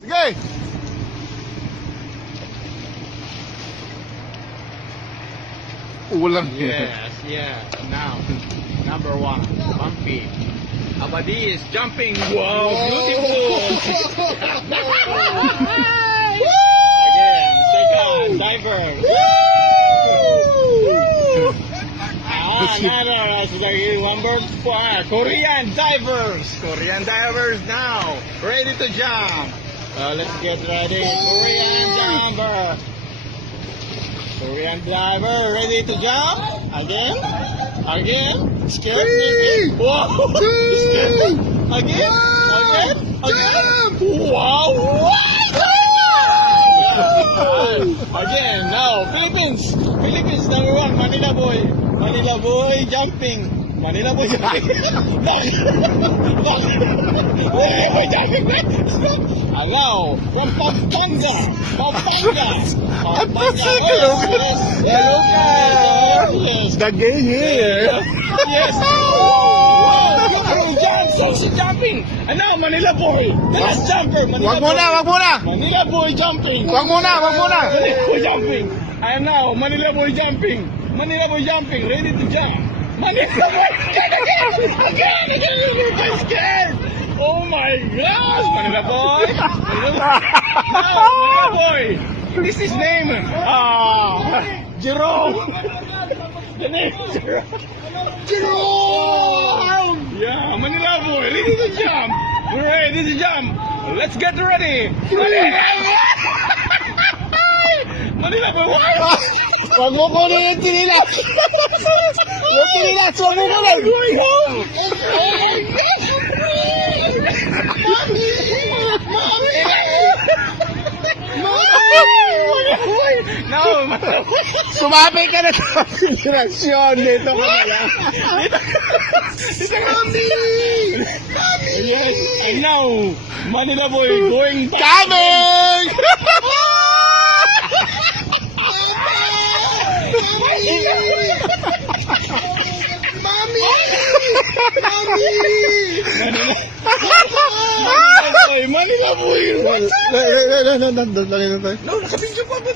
Sige! Ulang yan. Yes. Now, number one, Bumpy. Abadi is jumping. Wow, beautiful. Again, second, diver. Another, number four, Korean divers. Korean divers now, ready to jump. Let's get ready. Korean jumper. Korean diver, ready to jump? Again? Scared? Three, Wow! two, Again? jump! Wow! Again, now, Philippines, number one, Manila boy jumping. Manila boy jumping. And now, from Pampanga. Yes. The gay here. Yes. Wow. So jumping. And now, Manila boy. The last jumper. Wag muna! Manila boy jumping. Wag muna! Manila boy jumping. And now, Manila boy jumping. Ready to jump. Manila boy. Again. I'm scared. Oh my gosh. Manila boy. Now, Manila boy. This is name. Jerome. The name is Jerome. Yeah, Manila boy. Ready to jump. Let's get ready. Manila boy. Wag mo kunin yung tinilas! Yung tinilas! Wag mo kunin! Going home. No. Sumabay ka na sa federasyon! Dito ka na lang! Yes. And now, Manila boy going back. Coming! Manila boy. No, nakabidyo pa ba?